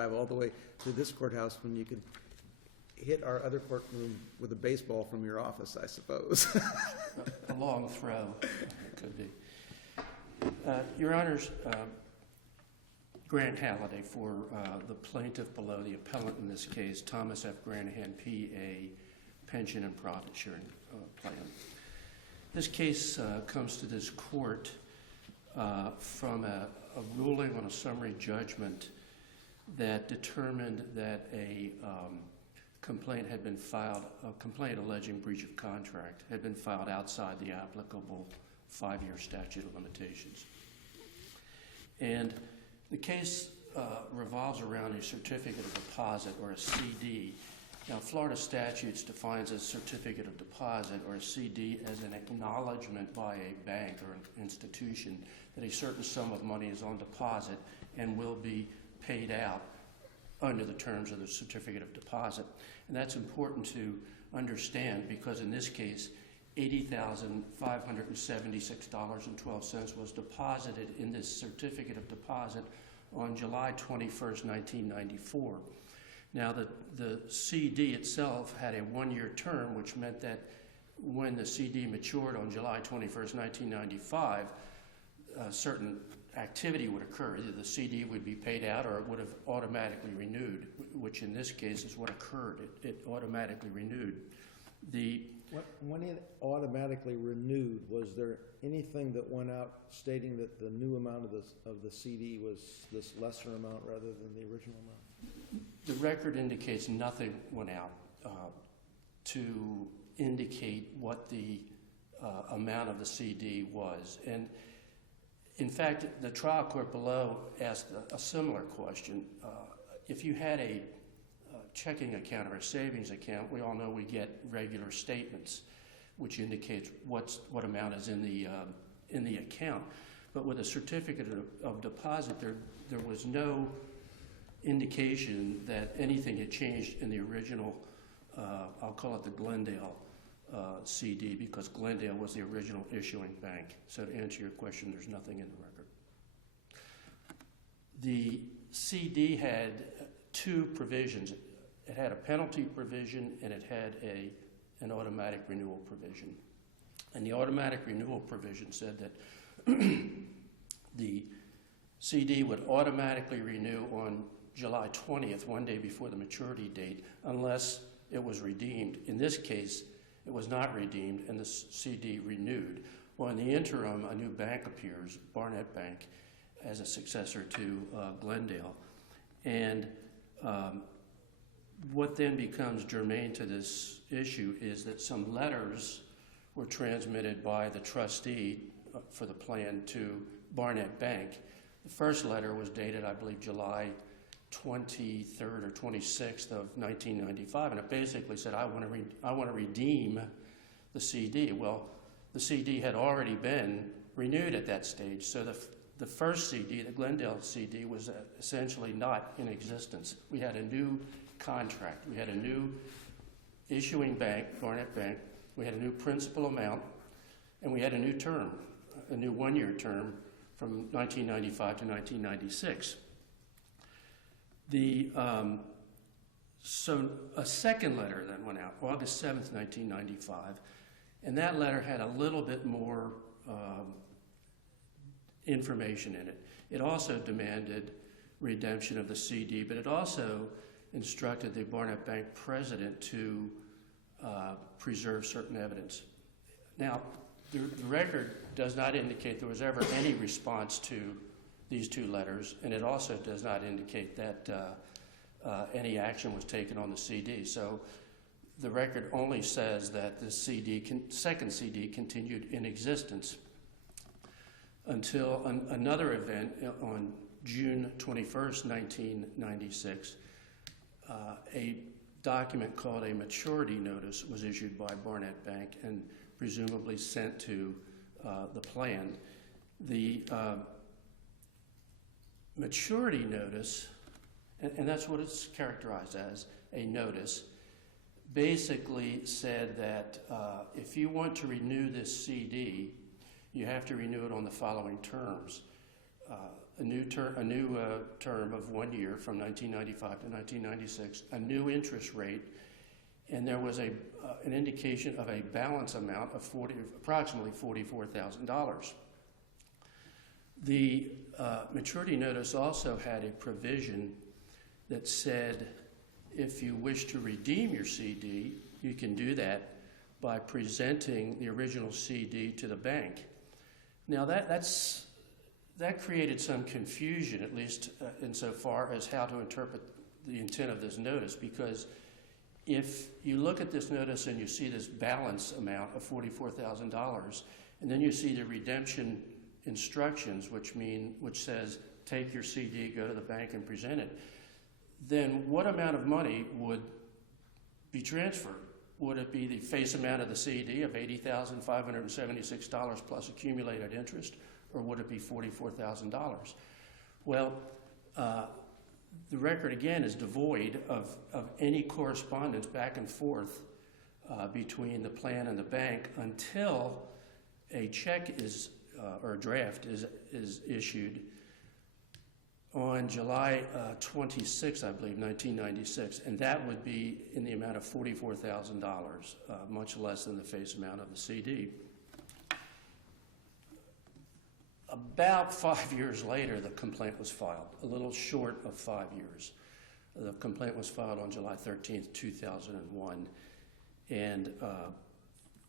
drive all the way to this courthouse when you could hit our other courtroom with a baseball from your office, I suppose. A long throw, it could be. Your Honors, Grant Halliday for the plaintiff below, the appellant in this case, Thomas F. Granahan, P.A., Pension and Profit Sharing Plan. This case comes to this court from a ruling on a summary judgment that determined that a complaint had been filed, a complaint alleging breach of contract had been filed outside the applicable 5-year statute of limitations. And the case revolves around a certificate of deposit, or a CD. Now, Florida statutes defines a certificate of deposit, or a CD, as an acknowledgement by a bank or an institution that a certain sum of money is on deposit and will be paid out under the terms of the certificate of deposit. And that's important to understand because in this case, $80,576.12 was deposited in this certificate of deposit on July 21st, 1994. Now, the CD itself had a 1-year term, which meant that when the CD matured on July 21st, 1995, a certain activity would occur. Either the CD would be paid out or it would have automatically renewed, which in this case is what occurred. It automatically renewed. When it automatically renewed, was there anything that went out stating that the new amount of the CD was this lesser amount rather than the original amount? The record indicates nothing went out to indicate what the amount of the CD was. And in fact, the trial court below asked a similar question. If you had a checking account or a savings account, we all know we get regular statements, which indicates what amount is in the account. But with a certificate of deposit, there was no indication that anything had changed in the original. I'll call it the Glendale CD, because Glendale was the original issuing bank. So to answer your question, there's nothing in the record. The CD had 2 provisions. It had a penalty provision and it had an automatic renewal provision. And the automatic renewal provision said that the CD would automatically renew on July 20th, 1 day before the maturity date, unless it was redeemed. In this case, it was not redeemed and the CD renewed. Well, in the interim, a new bank appears, Barnett Bank, as a successor to Glendale. And what then becomes germane to this issue is that some letters were transmitted by the trustee for the plan to Barnett Bank. The first letter was dated, I believe, July 23rd or 26th of 1995, and it basically said, I want to redeem the CD. Well, the CD had already been renewed at that stage, so the first CD, the Glendale CD, was essentially not in existence. We had a new contract. We had a new issuing bank, Barnett Bank. We had a new principal amount, and we had a new term, a new 1-year term from 1995 to 1996. So a second letter then went out, August 7th, 1995, and that letter had a little bit more information in it. It also demanded redemption of the CD, but it also instructed the Barnett Bank president to preserve certain evidence. Now, the record does not indicate there was ever any response to these 2 letters, and it also does not indicate that any action was taken on the CD. So the record only says that the second CD continued in existence until another event on June 21st, 1996. A document called a maturity notice was issued by Barnett Bank and presumably sent to the plan. The maturity notice, and that's what it's characterized as, a notice, basically said that if you want to renew this CD, you have to renew it on the following terms. a new term of 1 year from 1995 to 1996, a new interest rate, and there was an indication of a balance amount of approximately $44,000. The maturity notice also had a provision that said if you wish to redeem your CD, you can do that by presenting the original CD to the bank. Now that created some confusion, at least insofar as how to interpret the intent of this notice, because if you look at this notice and you see this balance amount of $44,000, and then you see the redemption instructions, which says take your CD, go to the bank and present it, then what amount of money would be transferred? Would it be the face amount of the CD of $80,576 plus accumulated interest, or would it be $44,000? Well, the record, again, is devoid of any correspondence back and forth between the plan and the bank until a check or a draft is issued on July 26, I believe, 1996, and that would be in the amount of $44,000, much less than the face amount of the CD. About 5 years later, the complaint was filed, a little short of 5 years. The complaint was filed on July 13th, 2001, and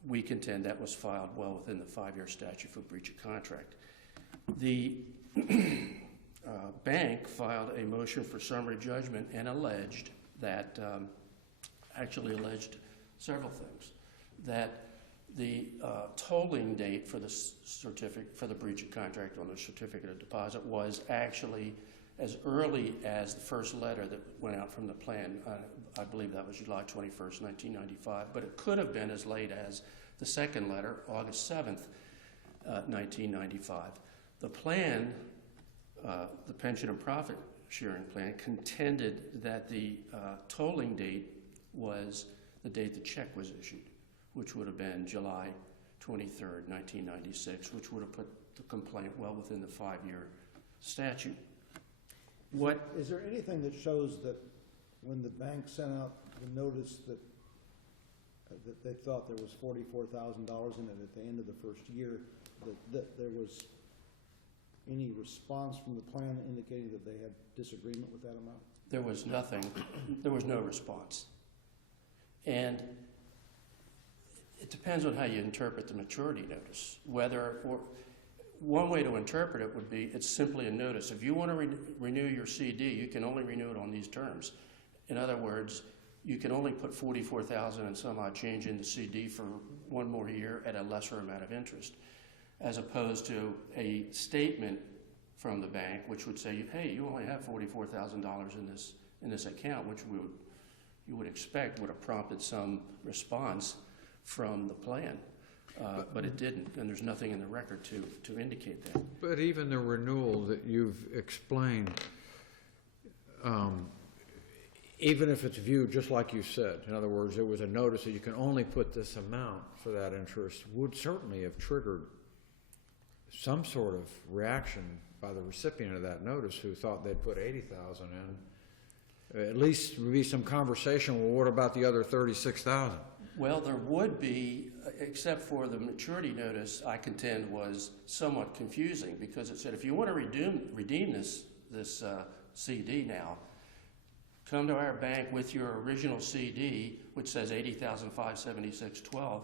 we contend that was filed well within the 5-year statute for breach of contract. The bank filed a motion for summary judgment and alleged several things. That the tolling date for the breach of contract on the certificate of deposit was actually as early as the first letter that went out from the plan. I believe that was July 21st, 1995, but it could have been as late as the second letter, August 7th, 1995. The plan, the pension and profit sharing plan, contended that the tolling date was the date the check was issued, which would have been July 23rd, 1996, which would have put the complaint well within the 5-year statute. Is there anything that shows that when the bank sent out the notice that they thought there was $44,000 in it at the end of the first year, that there was any response from the plan indicating that they had disagreement with that amount? There was nothing. There was no response. And it depends on how you interpret the maturity notice. One way to interpret it would be it's simply a notice. If you want to renew your CD, you can only renew it on these terms. In other words, you can only put $44,000 and some odd change in the CD for 1 more year at a lesser amount of interest, as opposed to a statement from the bank which would say, hey, you only have $44,000 in this account, which you would expect would have prompted some response from the plan. But it didn't, and there's nothing in the record to indicate that. But even the renewal that you've explained, even if it's viewed just like you said, in other words, it was a notice that you can only put this amount for that interest, would certainly have triggered some sort of reaction by the recipient of that notice who thought they'd put $80,000 in. At least there would be some conversation, well, what about the other $36,000? Well, there would be, except for the maturity notice, I contend was somewhat confusing, because it said if you want to redeem this CD now, come to our bank with your original CD, which says $80,576.12,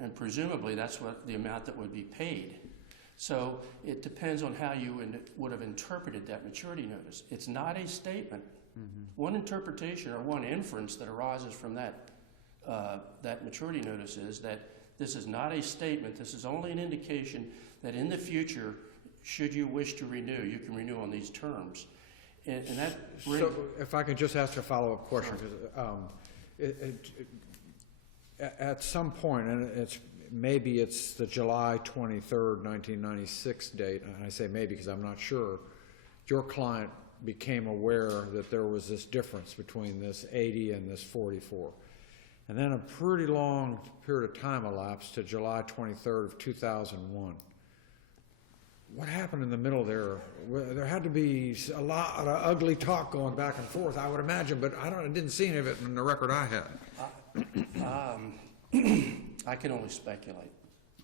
and presumably that's what the amount that would be paid. So it depends on how you would have interpreted that maturity notice. It's not a statement. Mm-hmm. One interpretation or one inference that arises from that maturity notice is that this is not a statement. This is only an indication that in the future, should you wish to renew, you can renew on these terms. And that brings... So if I could just ask a follow-up question, because at some point, and maybe it's the July 23rd, 1996 date, and I say maybe because I'm not sure, your client became aware that there was this difference between this 80 and this 44. And then a pretty long period of time elapsed to July 23rd of 2001. What happened in the middle there? There had had to be a lot of ugly talk going back and forth, I would imagine, but I didn't see any of it in the record I had. I can only speculate.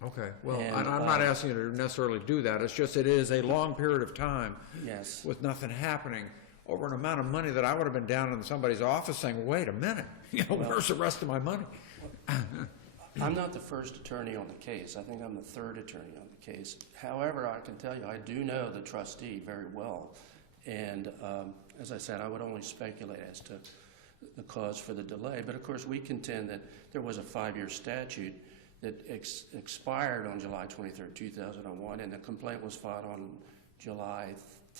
Okay, well, And, I'm not asking you to necessarily do that. It's just it is a long period of time Yes. with nothing happening over an amount of money that I would have been down in somebody's office saying, wait a minute, where's the rest of my money? I'm not the first attorney on the case. I think I'm the third attorney on the case. However, I can tell you, I do know the trustee very well. And as I said, I would only speculate as to the cause for the delay. But of course, we contend that there was a 5-year statute that expired on July 23rd, 2001, and the complaint was filed on July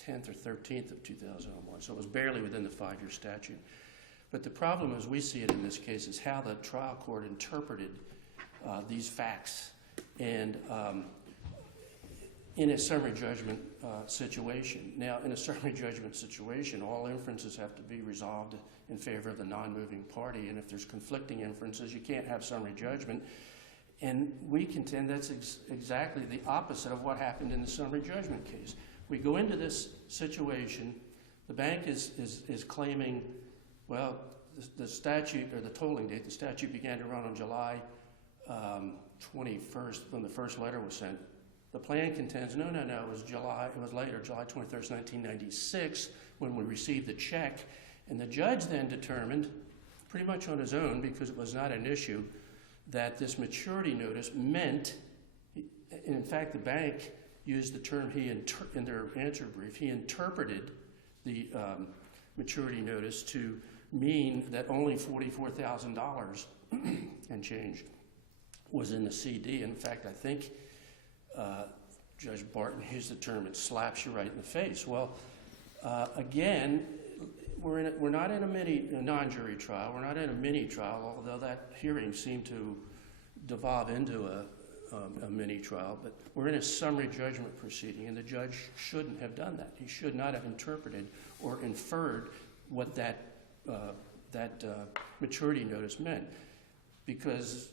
10th or 13th of 2001. So it was barely within the 5-year statute. But the problem, as we see it in this case, is how the trial court interpreted these facts. And in a summary judgment situation. Now, in a summary judgment situation, all inferences have to be resolved in favor of the non-moving party. And if there's conflicting inferences, you can't have summary judgment. And we contend that's exactly the opposite of what happened in the summary judgment case. We go into this situation, the bank is claiming, well, the statute, or the tolling date, the statute began to run on July 21st when the first letter was sent. The plan contends, no, it was later, July 21st, 1996, when we received the check. And the judge then determined, pretty much on his own, because it was not an issue, that this maturity notice meant, in fact, the bank used the term in their answer brief, he interpreted the maturity notice to mean that only $44,000 and change was in the CD. In fact, I think Judge Barton used the term, it slaps you right in the face. Well, again, we're not in a non-jury trial. We're not in a mini trial, although that hearing seemed to devolve into a mini trial. But we're in a summary judgment proceeding, and the judge shouldn't have done that. He should not have interpreted or inferred what that maturity notice meant, because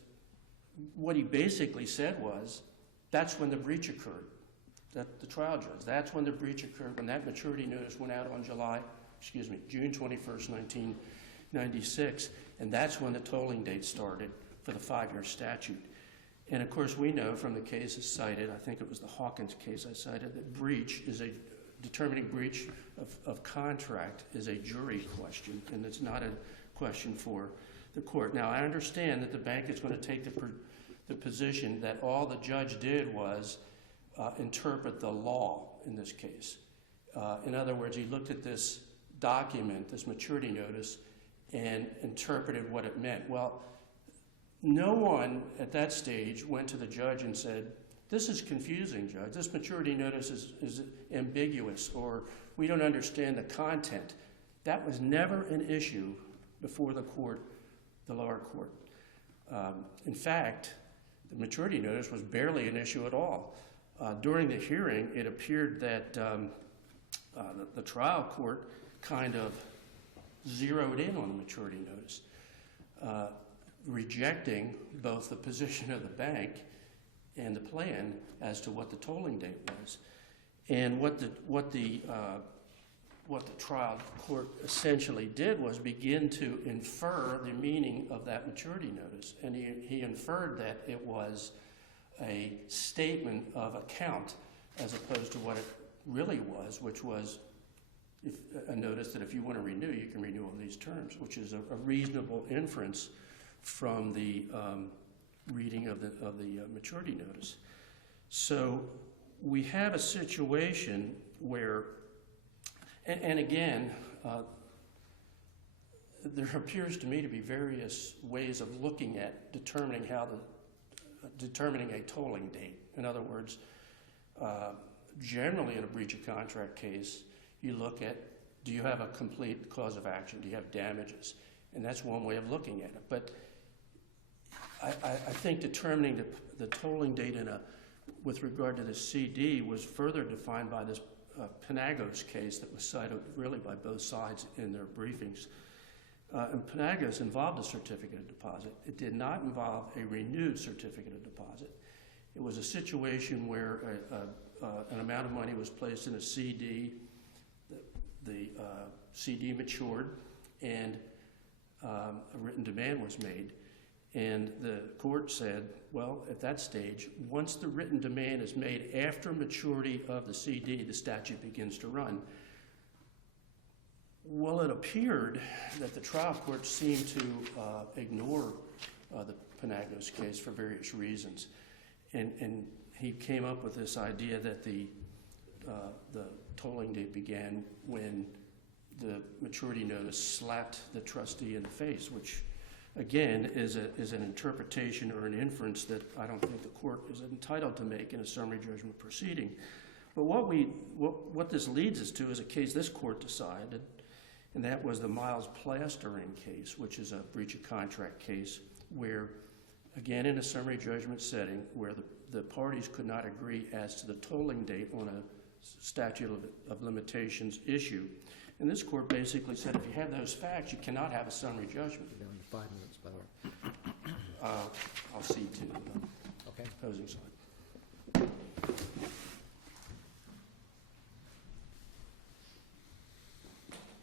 what he basically said was, that's when the breach occurred. That the trial judge, that's when the breach occurred, when that maturity notice went out on June 21st, 1996, and that's when the tolling date started for the 5-year statute. And of course, we know from the cases cited, I think it was the Hawkins case I cited, that determining breach of contract is a jury question, and it's not a question for the court. Now, I understand that the bank is going to take the position that all the judge did was interpret the law in this case. In other words, he looked at this document, this maturity notice, and interpreted what it meant. Well, no one at that stage went to the judge and said, this is confusing, Judge. This maturity notice is ambiguous, or we don't understand the content. That was never an issue before the court, the lower court. In fact, the maturity notice was barely an issue at all. During the hearing, it appeared that the trial court kind of zeroed in on the maturity notice, rejecting both the position of the bank and the plan as to what the tolling date was. And what the trial court essentially did was begin to infer the meaning of that maturity notice. And he inferred that it was a statement of account as opposed to what it really was, which was a notice that if you want to renew, you can renew on these terms, which is a reasonable inference from the reading of the maturity notice. So we have a situation where, and again, there appears to me to be various ways of looking at determining a tolling date. In other words, generally in a breach of contract case, you look at, do you have a complete cause of action? Do you have damages? And that's one way of looking at it. But I think determining the tolling date with regard to the CD was further defined by this Penagos case that was cited really by both sides in their briefings. And Penagos involved a certificate of deposit. It did not involve a renewed certificate of deposit. It was a situation where an amount of money was placed in a CD, the CD matured and a written demand was made. And the court said, well, at that stage, once the written demand is made after maturity of the CD, the statute begins to run. Well, it appeared that the trial court seemed to ignore the Panagos case for various reasons. And he came up with this idea that the tolling date began when the maturity notice slapped the trustee in the face, which again is an interpretation or an inference that I don't think the court is entitled to make in a summary judgment proceeding. But what this leads us to is a case this court decided, and that was the Miles Plastering case, which is a breach of contract case where, again, in a summary judgment setting where the parties could not agree as to the tolling date on a statute of limitations issue. And this court basically said, if you have those facts, you cannot have a summary judgment. You're down to 5 minutes, by the way. I'll cede to the Okay. opposing side.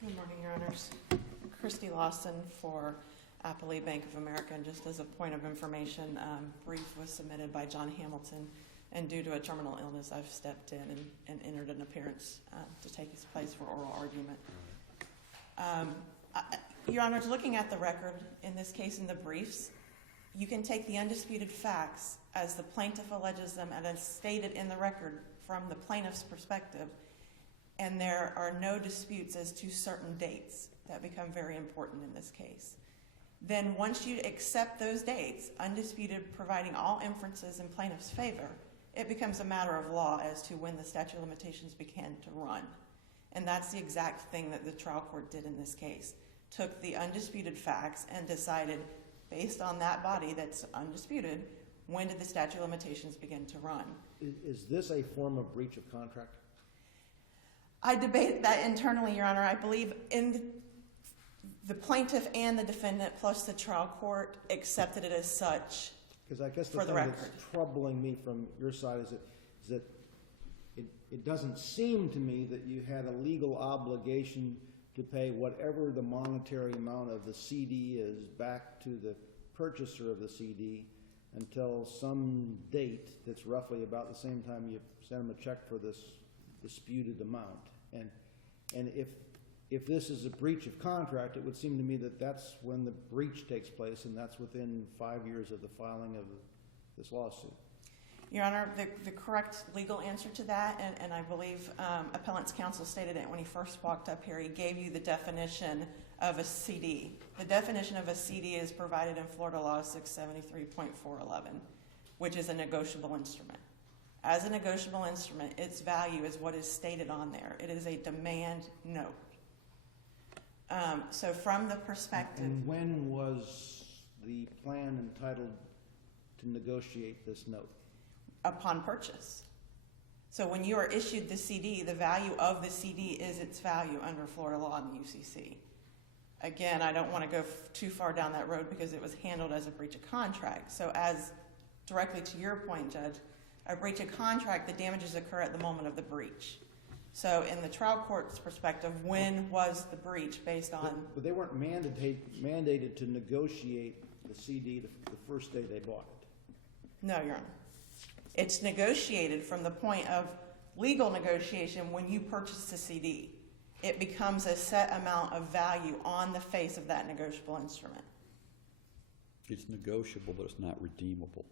Good morning, Your Honors. Christy Lawson for Appellate Bank of America. And just as a point of information, brief was submitted by John Hamilton. And due to a terminal illness, I've stepped in and entered an appearance to take his place for oral argument. Your Honors, looking at the record in this case in the briefs, you can take the undisputed facts as the plaintiff alleges them and as stated in the record from the plaintiff's perspective, and there are no disputes as to certain dates that become very important in this case. Then once you accept those dates, undisputed, providing all inferences in plaintiff's favor, it becomes a matter of law as to when the statute of limitations began to run. And that's the exact thing that the trial court did in this case. Took the undisputed facts and decided, based on that body that's undisputed, when did the statute of limitations begin to run? Is this a form of breach of contract? I debate that internally, Your Honor. I believe in the plaintiff and the defendant plus the trial court accepted it as such. Because I guess the For the thing that's record. troubling me from your side is that it doesn't seem to me that you had a legal obligation to pay whatever the monetary amount of the CD is back to the purchaser of the CD until some date that's roughly about the same time you send them a check for this disputed amount. And if this is a breach of contract, it would seem to me that that's when the breach takes place, and that's within 5 years of the filing of this lawsuit. Your Honor, the correct legal answer to that, and I believe Appellant's counsel stated it when he first walked up here, he gave you the definition of a CD. The definition of a CD is provided in Florida Law 673.411, which is a negotiable instrument. As a negotiable instrument, its value is what is stated on there. It is a demand note. So from the perspective... And when was the plan entitled to negotiate this note? Upon purchase. So when you are issued the CD, the value of the CD is its value under Florida law and the UCC. Again, I don't want to go too far down that road because it was handled as a breach of contract. So as directly to your point, Judge, a breach of contract, the damages occur at the moment of the breach. So in the trial court's perspective, when was the breach based on... But they weren't mandated to negotiate the CD the first day they bought it. No, Your Honor. It's negotiated from the point of legal negotiation when you purchase the CD. It becomes a set amount of value on the face of that negotiable instrument. It's negotiable, but it's not redeemable.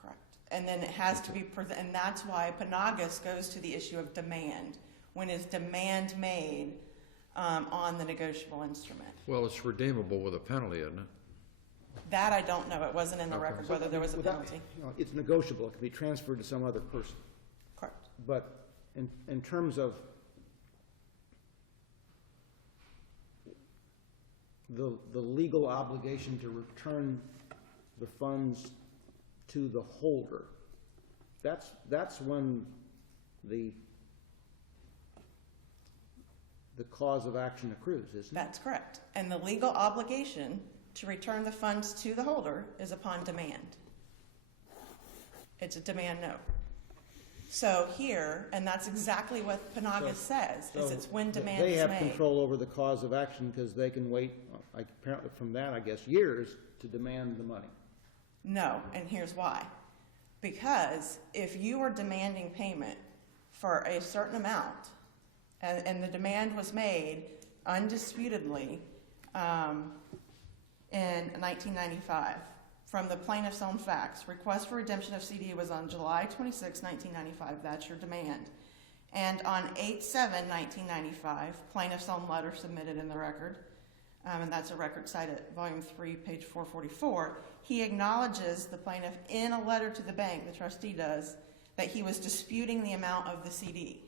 Correct. And then it has to be, and that's why Panagos goes to the issue of demand. When is demand made on the negotiable instrument? Well, it's redeemable with a penalty, isn't it? That I don't know. It wasn't in the Okay. record whether there was a Without- penalty. It's negotiable. It can be transferred to some other person. Correct. But in terms of the legal obligation to return the funds to the holder, that's when the cause of action accrues, isn't it? That's correct. And the legal obligation to return the funds to the holder is upon demand. It's a demand note. So here, and that's exactly what Panagas says, is So it's when demand They is have made. control over the cause of action because they can wait, apparently from that, I guess, years to demand the money. No, and here's why. Because if you are demanding payment for a certain amount, and the demand was made undisputedly in 1995, from the plaintiff's own facts, request for redemption of CD was on July 26, 1995. That's your demand. And on 8/7/1995, plaintiff's own letter submitted in the record, and that's a record cite at volume 3, page 444, he acknowledges the plaintiff in a letter to the bank, the trustee does, that he was disputing the amount of the CD.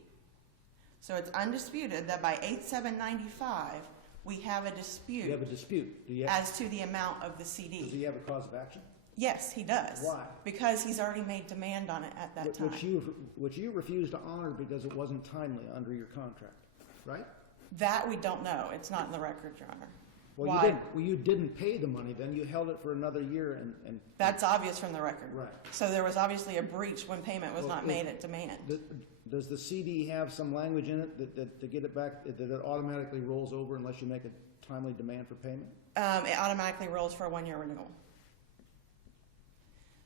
So it's undisputed that by 8/7/95, we have a dispute. You have a dispute. Do you as to the amount of the does CD. he have a cause of action? Yes, he does. Why? Because he's already made demand on it at that time. Which you refused to honor because it wasn't timely under your contract, right? That we don't know. It's not in the record, Your Honor. Well, Why? you didn't pay the money then. You held it for another year and That's obvious from the record. Right. So there was obviously a breach when payment was Well, not made at demand. Does the CD have some language in it that to get it back, that it automatically rolls over unless you make a timely demand for payment? It automatically rolls for a 1-year renewal.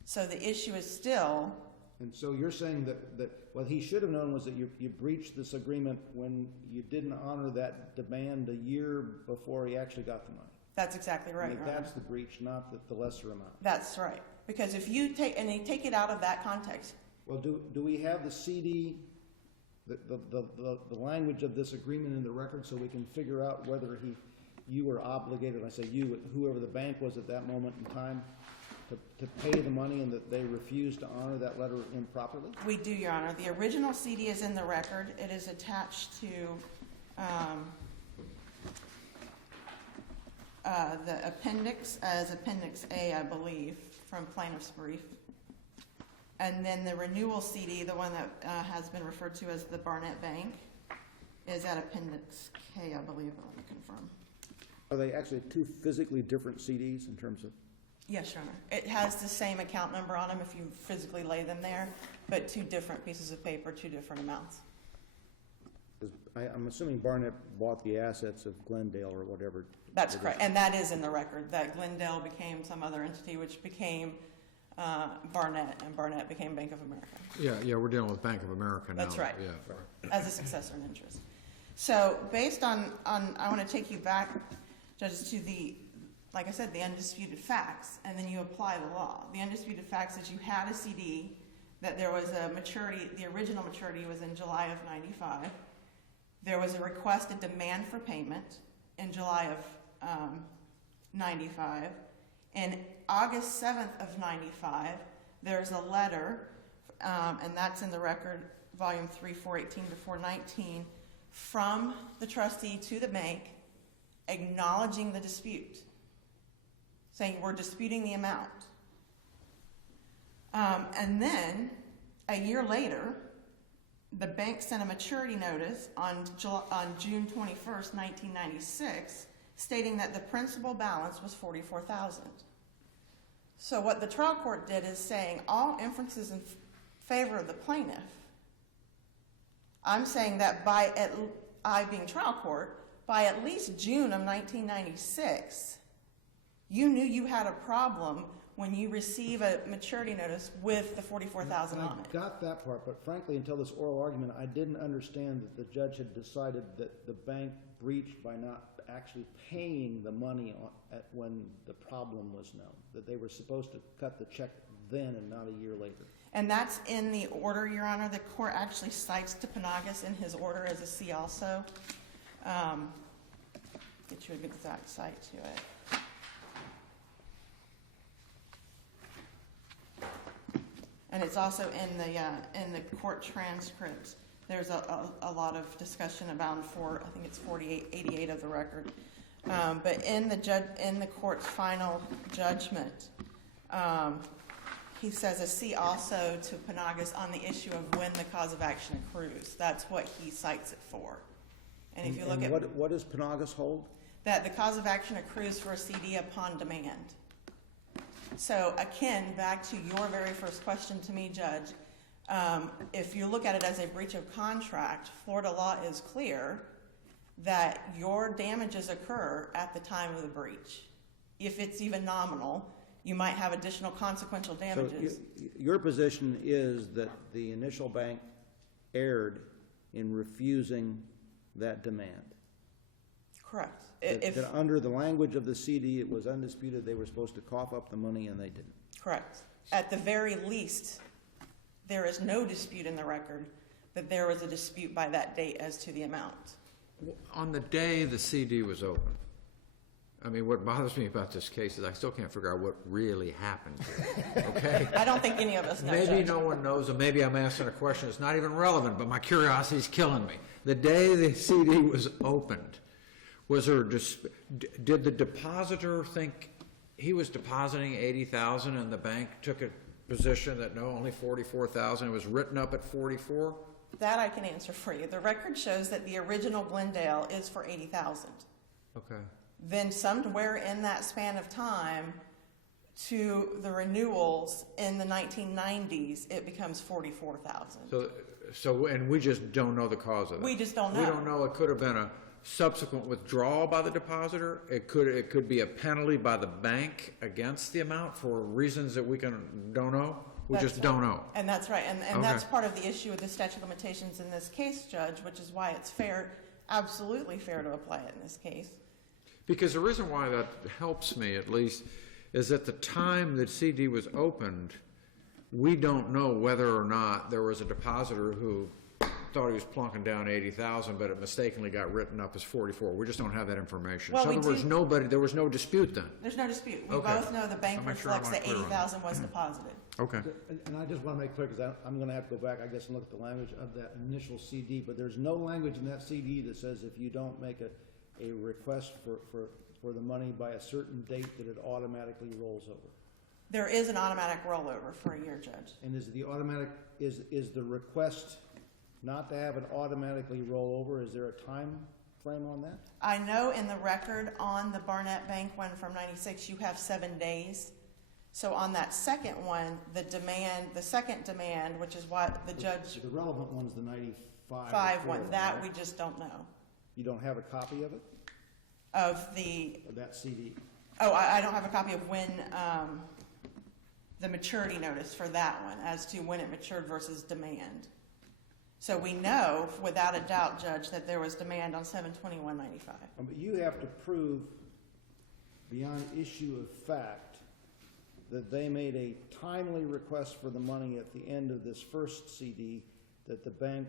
So the issue is still, And so you're saying that what he should have known was that you breached this agreement when you didn't honor that demand a year before he actually got the money. that's exactly right, And Your Honor. that's the breach, not the lesser amount. That's right. Because if you take, and you take it out of that context, Well, do we have the CD, the language of this agreement in the record so we can figure out whether you were obligated, I say you, whoever the bank was at that moment in time, to pay the money and that they refused to honor that letter improperly? we do, Your Honor. The original CD is in the record. It is attached to the appendix as Appendix A, I believe, from plaintiff's brief. And then the renewal CD, the one that has been referred to as the Barnett Bank, is at Appendix K, I believe. Let me confirm. Are they actually two physically different CDs in terms of? Yes, Your Honor. It has the same account number on them if you physically lay them there, but two different pieces of paper, two different amounts. I'm assuming Barnett bought the assets of Glendale or whatever. That's correct, and that is in the record, that Glendale became some other entity, which became Barnett, and Barnett became Bank of America Yeah, we're dealing with Bank of America now. That's right. Yeah. as a successor in interest. So based on I want to take you back, judges, to the, like I said, the undisputed facts, and then you apply the law. The undisputed facts is you had a CD, that there was a maturity, the original maturity was in July of 95. There was a requested demand for payment in July of 95. In August 7th of 95, there's a letter, and that's in the record, volume 3, 418 to 419, from the trustee to the bank, acknowledging the dispute, saying we're disputing the amount. And then, a year later, the bank sent a maturity notice on June 21st, 1996, stating that the principal balance was $44,000. So what the trial court did is saying all inferences in favor of the plaintiff. I'm saying that I being trial court, by at least June of 1996, you knew you had a problem when you receive a maturity notice with the $44,000 on it. I got that part, but frankly, until this oral argument, I didn't understand that the judge had decided that the bank breached by not actually paying the money when the problem was known, that they were supposed to cut the check then and not a year later. And that's in the order, Your Honor. The court actually cites to Panagas in his order as a C also. Get you an exact cite to it. And it's also in the court transcripts. There's a lot of discussion about I think it's 88 of the record. But in the court's final judgment, he says a C also to Panagas on the issue of when the cause of action accrues. That's what he cites it for. And if you look at what does Panagas hold? that, the cause of action accrues for a CD upon demand. So, akin back to your very first question to me, Judge, If you look at it as a breach of contract, Florida law is clear that your damages occur at the time of the breach. If it's even nominal, you might have additional consequential damages. So your position is that the initial bank erred in refusing that demand? Correct. That under the language of the CD, it was undisputed, they were supposed to cough up the money and they didn't? Correct. At the very least, there is no dispute in the record that there was a dispute by that date as to the amount. On the day the CD was open, I mean, what bothers me about this case is I still can't figure out what really happened here, okay? I don't think any of us know, Maybe Judge. no one knows, or maybe I'm asking a question that's not even relevant, but my curiosity's killing me. The day the CD was opened, was there did the depositor think he was depositing $80,000 and the bank took a position that no, only $44,000, it was written up at 44? That I can answer for you. The record shows that the original Glendale is for $80,000. Okay. Then somewhere in that span of time to the renewals in the 1990s, it becomes $44,000. So, and we just don't know the cause of that. We just don't know. We don't know. It could have been a subsequent withdrawal by the depositor. It could be a penalty by the bank against the amount for reasons that we don't know. We just don't know. And that's right. And Okay. that's part of the issue with the statute of limitations in this case, Judge, which is why it's fair, absolutely fair to apply it in this case. Because the reason why that helps me, at least, is at the time that CD was opened, we don't know whether or not there was a depositor who thought he was plunking down 80,000, but it mistakenly got written up as 44. We just don't have that information. Well, so in other words, there was no dispute then. There's no dispute. We Okay. both know the bank I'll make sure I'm reflects that clear on that. 80,000 was deposited. Okay. And I just want to make clear, because I'm going to have to go back, I guess, and look at the language of that initial CD, but there's no language in that CD that says if you don't make a request for the money by a certain date that it automatically rolls over. There is an automatic rollover for a year, Judge. And is the request not to have it automatically roll over? Is there a time frame on that? I know in the record on the Barnett Bank one from 96, you have 7 days. So on that second one, the second demand, which is what the judge, The relevant one's the 95. 5-1, that we just don't know. You don't have a copy of it, Of that CD? I don't have a copy of when the maturity notice for that one as to when it matured versus demand. So we know without a doubt, Judge, that there was demand on 7/21/95. But you have to prove beyond issue of fact that they made a timely request for the money at the end of this first CD that the bank,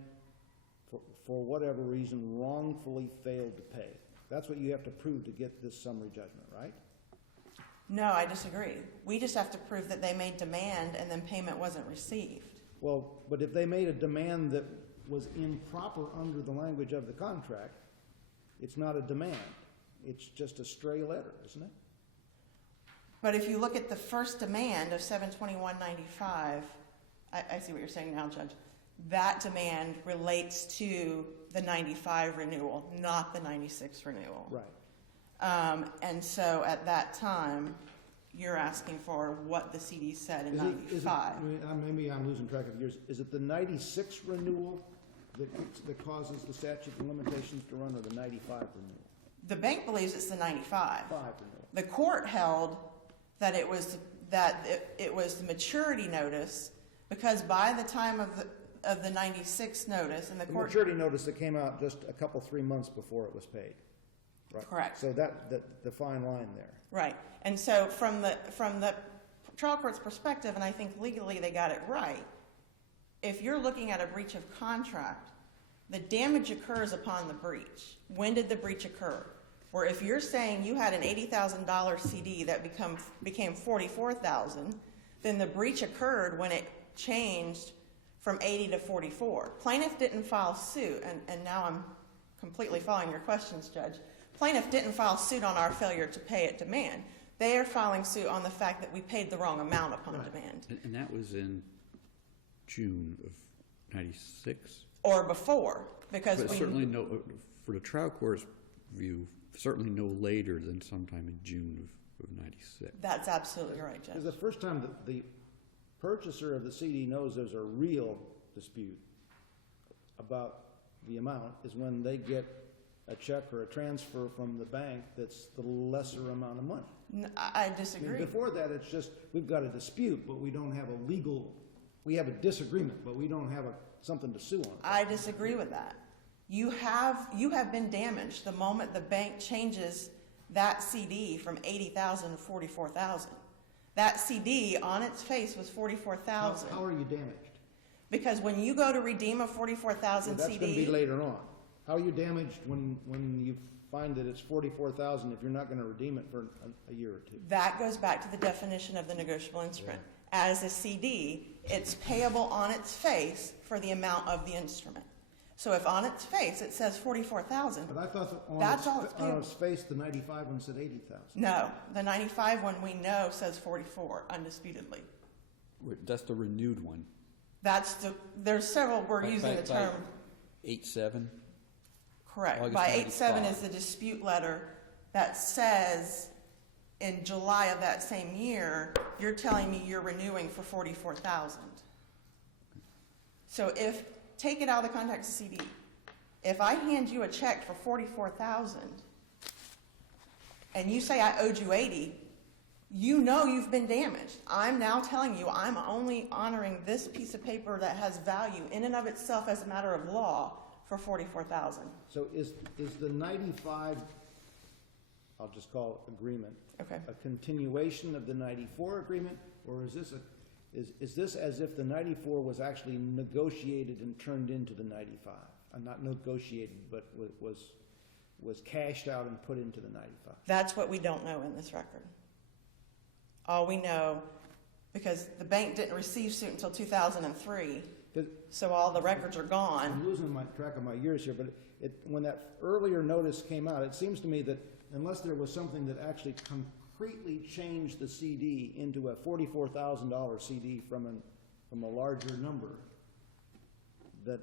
for whatever reason, wrongfully failed to pay. That's what you have to prove to get this summary judgment, right? No, I disagree. We just have to prove that they made demand and then payment wasn't received. Well, but if they made a demand that was improper under the language of the contract, it's not a demand. It's just a stray letter, isn't it? But if you look at the first demand of 7/21/95, I see what you're saying now, Judge. That demand relates to the 95 renewal, not the 96 renewal. Right. And so at that time, you're asking for what the CD said in 95. Maybe I'm losing track of years. Is it the 96 renewal that causes the statute of limitations to run, or the 95 renewal? The bank believes it's the 95. 5 renewal. The court held that it was the maturity notice, because by the time of the 96 notice, and the The court... maturity notice that came out just 3 months before it was paid. Right. Correct. So the fine line there. Right. And so from the trial court's perspective, and I think legally they got it right, if you're looking at a breach of contract, the damage occurs upon the breach. When did the breach occur? Or if you're saying you had an $80,000 CD that became $44,000, then the breach occurred when it changed from 80 to 44. Plaintiff didn't file suit, and now I'm completely following your questions, Judge. Plaintiff didn't file suit on our failure to pay at demand. They are filing suit on the fact that we paid the wrong amount upon demand. And that was in June of 96? Or before, because But certainly no, for the trial court's view, certainly no later than sometime in June of 96. That's absolutely right, Judge. Because the first time that the purchaser of the CD knows there's a real dispute about the amount is when they get a check or a transfer from the bank that's the lesser amount of money. I I mean, disagree. before that, it's just, we've got a dispute, but we don't have a legal, we have a disagreement, but we don't have something to sue on. I disagree with that. You have been damaged the moment the bank changes that CD from 80,000 to 44,000. That CD on its face was 44,000. How are you damaged? Because when you go to redeem a 44,000 That's gonna be CD, later on. How are you damaged when you find that it's 44,000 if you're not gonna redeem it for a year or two? that goes back to the definition of the negotiable instrument. As a CD, it's payable on its face for the amount of the instrument. So if on its face it says 44,000, But I thought that That's all it's on payable. its face, the 95 one said 80,000. no, the 95 one we know says 44 undisputedly. That's the renewed one. There's several, we're using the By term, 8/7. correct. August By 8/7 95. is the dispute letter that says in July of that same year, you're telling me you're renewing for 44,000. So take it out of the context of CD. If I hand you a check for 44,000 and you say I owed you 80, you know you've been damaged. I'm now telling you I'm only honoring this piece of paper that has value in and of itself as a matter of law for 44,000. So is the 95, I'll just call it agreement, Okay. a continuation of the 94 agreement, or is this as if the 94 was actually negotiated and turned into the 95? Not negotiated, but was cashed out and put into the 95. That's what we don't know in this record. All we know, because the bank didn't receive suit until 2003, so all the records are gone. I'm losing track of my years here, but when that earlier notice came out, it seems to me that unless there was something that actually concretely changed the CD into a $44,000 CD from a larger number, that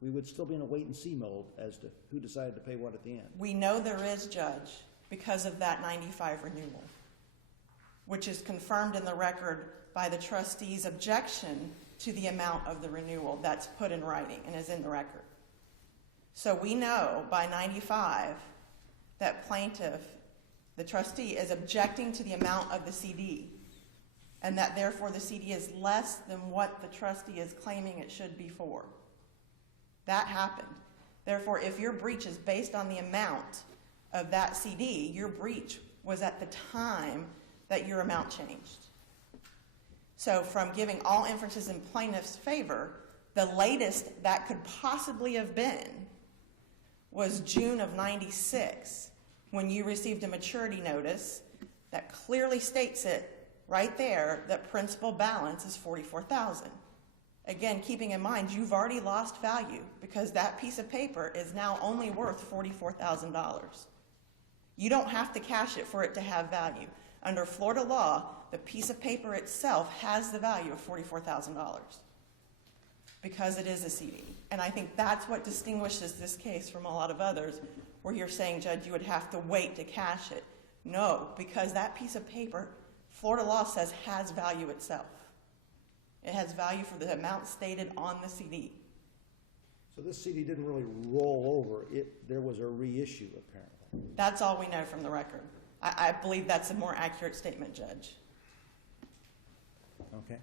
we would still be in a wait-and-see mode as to who decided to pay what at the end. We know there is, Judge, because of that 95 renewal, which is confirmed in the record by the trustee's objection to the amount of the renewal that's put in writing and is in the record. So we know by 95 that plaintiff, the trustee, is objecting to the amount of the CD, and that therefore the CD is less than what the trustee is claiming it should be for. That happened. Therefore, if your breach is based on the amount of that CD, your breach was at the time that your amount changed. So from giving all inferences in plaintiff's favor, the latest that could possibly have been was June of 96, when you received a maturity notice that clearly states it right there that principal balance is $44,000. Again, keeping in mind you've already lost value because that piece of paper is now only worth $44,000. You don't have to cash it for it to have value. Under Florida law, the piece of paper itself has the value of $44,000 because it is a CD. And I think that's what distinguishes this case from a lot of others where you're saying, Judge, you would have to wait to cash it. No, because that piece of paper, Florida law says, has value itself. It has value for the amount stated on the CD. So this CD didn't really roll over. There was a reissue, apparently. That's all we know from the record. I believe that's a more accurate statement, Judge. Okay.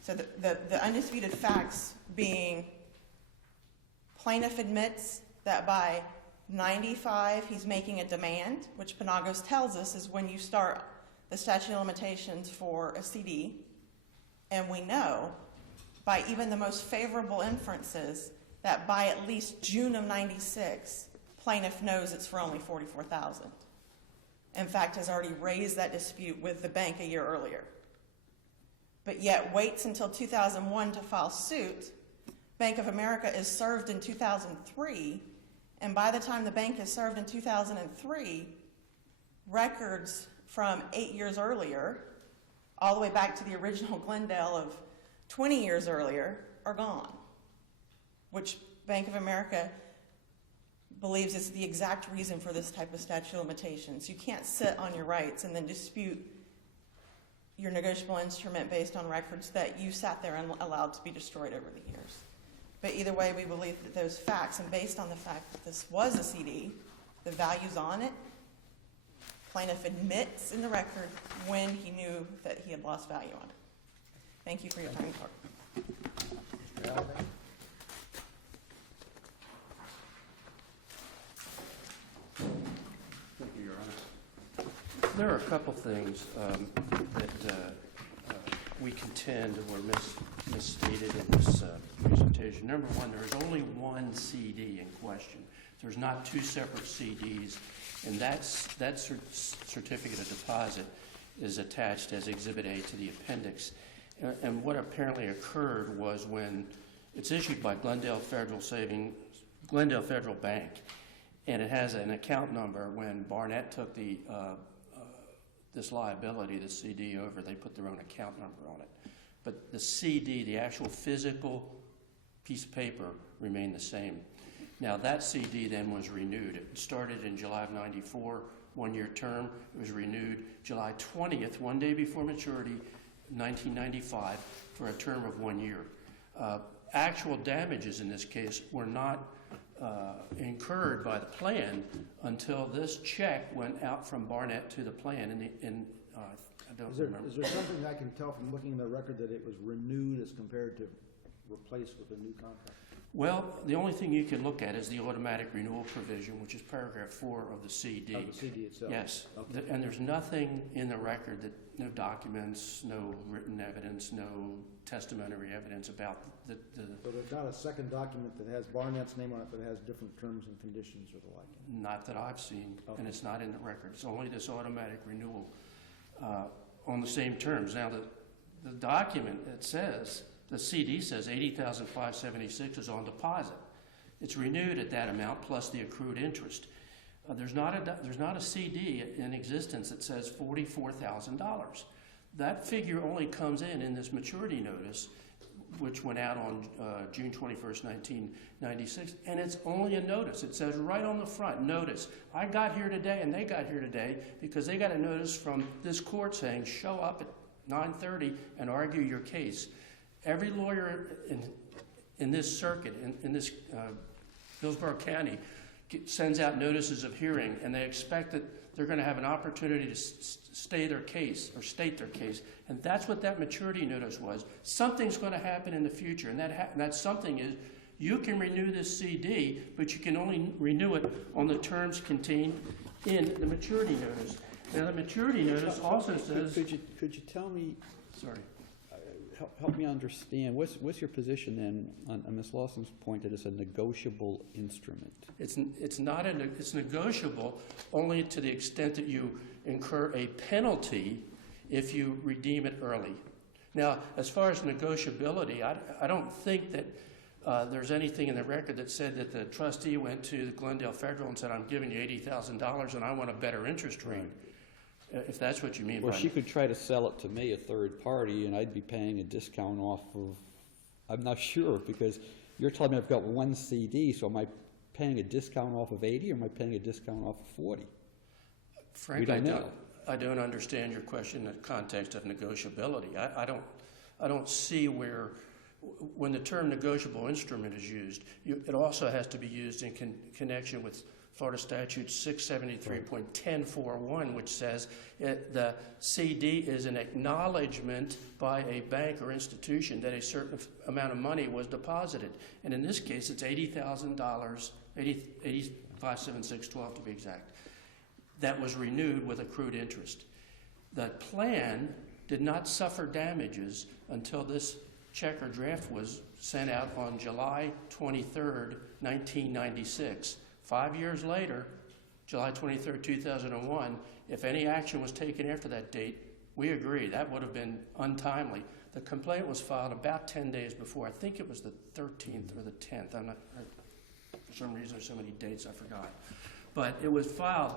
So the undisputed facts being plaintiff admits that by 95 he's making a demand, which Penagos tells us is when you start the statute of limitations for a CD. And we know by even the most favorable inferences that by at least June of 96, plaintiff knows it's for only $44,000. In fact, has already raised that dispute with the bank a year earlier. But yet waits until 2001 to file suit. Bank of America is served in 2003, and by the time the bank is served in 2003, records from 8 years earlier, all the way back to the original Glendale of 20 years earlier, are gone, which Bank of America believes is the exact reason for this type of statute of limitations. You can't sit on your rights and then dispute your negotiable instrument based on records that you sat there and allowed to be destroyed over the years. But either way, we believe that those facts, and based on the fact that this was a CD, the values on it, plaintiff admits in the record when he knew that he had lost value on it. Thank you for your time, Clark. Mr. Halliday? Thank you, Your Honor. There are a couple things that we contend were misstated in this presentation. Number one, there is only one CD in question. There's not two separate CDs, and that certificate of deposit is attached as Exhibit A to the appendix. And what apparently occurred was when it's issued by Glendale Federal Bank, and it has an account number. When Barnett took this liability, the CD over, they put their own account number on it. But the CD, the actual physical piece of paper, remained the same. Now that CD then was renewed. It started in July of '94, one-year term. It was renewed July 20th, one day before maturity, 1995, for a term of 1 year. Actual damages in this case were not incurred by the plan until this check went out from Barnett to the plan. I don't remember. Is there something I can tell from looking in the record that it was renewed as compared to replaced with a new contract? Well, the only thing you can look at is the automatic renewal provision, which is paragraph 4 of the CD. Of the CD itself? Yes. Okay. And there's nothing in the record, no documents, no written evidence, no testamentary evidence about the So there's not a second document that has Barnett's name on it that has different terms and conditions or the like? not that I've seen, Okay. and it's not in the record. It's only this automatic renewal on the same terms. Now, the document, it says, the CD says $80,576 is on deposit. It's renewed at that amount plus the accrued interest. There's not a CD in existence that says $44,000. That figure only comes in this maturity notice, which went out on June 21st, 1996, and it's only a notice. It says right on the front, notice. I got here today and they got here today because they got a notice from this court saying show up at 9:30 and argue your case. Every lawyer in this circuit, in this Hillsborough County, sends out notices of hearing, and they expect that they're going to have an opportunity to state their case, and that's what that maturity notice was. Something's going to happen in the future, and that something is you can renew this CD, but you can only renew it on the terms contained in the maturity notice. Now, the maturity notice also says... Could you tell me, Sorry. help me understand, what's your position then on Ms. Lawson's point that it's a negotiable instrument? It's negotiable only to the extent that you incur a penalty if you redeem it early. Now, as far as negotiability, I don't think that there's anything in the record that said that the trustee went to the Glendale Federal and said, I'm giving you $80,000 and I want a better interest rate. If that's what you mean by... Well, she could try to sell it to me, a third party, and I'd be paying a discount off of, I'm not sure, because you're telling me I've got one CD, so am I paying a discount off of 80 or am I paying a discount off of 40? Frankly, I don't understand your question in the context of negotiability. I don't see where, when the term negotiable instrument is used, it also has to be used in connection with Florida Statute 673.1041, which says the CD is an acknowledgement by a bank or institution that a certain amount of money was deposited. And in this case, it's $80,000, $85,762 to be exact, that was renewed with accrued interest. The plan did not suffer damages until this check or draft was sent out on July 23rd, 1996. 5 years later, July 23rd, 2001, if any action was taken after that date, we agree that would have been untimely. The complaint was filed about 10 days before. I think it was the 13th or the 10th. I'm not, for some reason, there's so many dates I forgot. But it was filed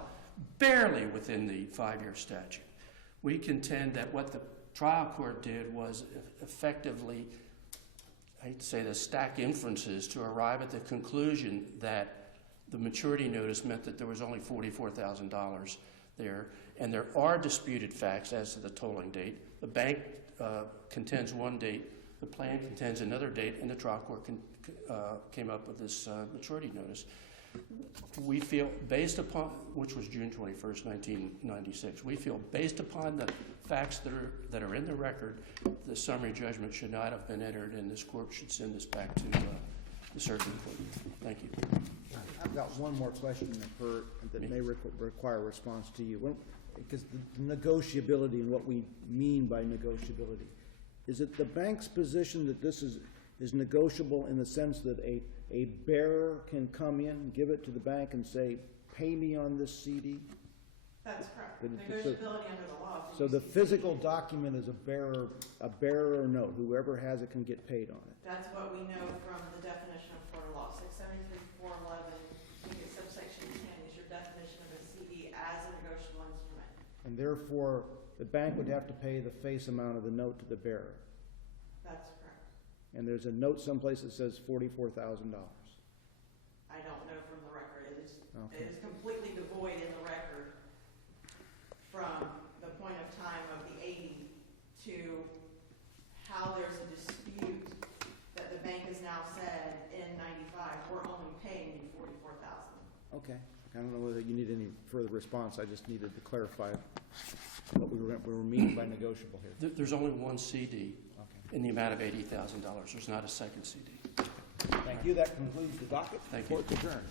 barely within the 5-year statute. We contend that what the trial court did was effectively, I hate to say this, stack inferences to arrive at the conclusion that the maturity notice meant that there was only $44,000, there, and there are disputed facts as to the tolling date. The bank contends one date, the plan contends another date, and the trial court came up with this maturity notice. We feel, based upon, which was June 21st, 1996, we feel based upon the facts that are in the record, the summary judgment should not have been entered, and this court should send this back to the circuit court. Thank you. I've got one more question that may require a response to you. Because the negotiability and what we mean by negotiability, is it the bank's position that this is negotiable in the sense that a bearer can come in, give it to the bank and say, pay me on this CD? That's correct. But Negotiability under the law. So the physical document is a bearer note. Whoever has it can get paid on it. That's what we know from the definition of Florida law. 673-411, I think it's subsection 10 is your definition of a CD as a negotiable instrument. And therefore, the bank would have to pay the face amount of the note to the bearer. That's correct. And there's a note someplace that says $44,000. I don't know from the record. It Okay. is completely devoid in the record from the point of time of the 80 to how there's a dispute that the bank has now said in 95, we're only paying you $44,000. Okay. I don't know whether you need any further response. I just needed to clarify what we were meaning by negotiable here. There's only one CD Okay. in the amount of $80,000. There's not a second CD. Thank you. That concludes the docket. Thank you. Court's adjourned.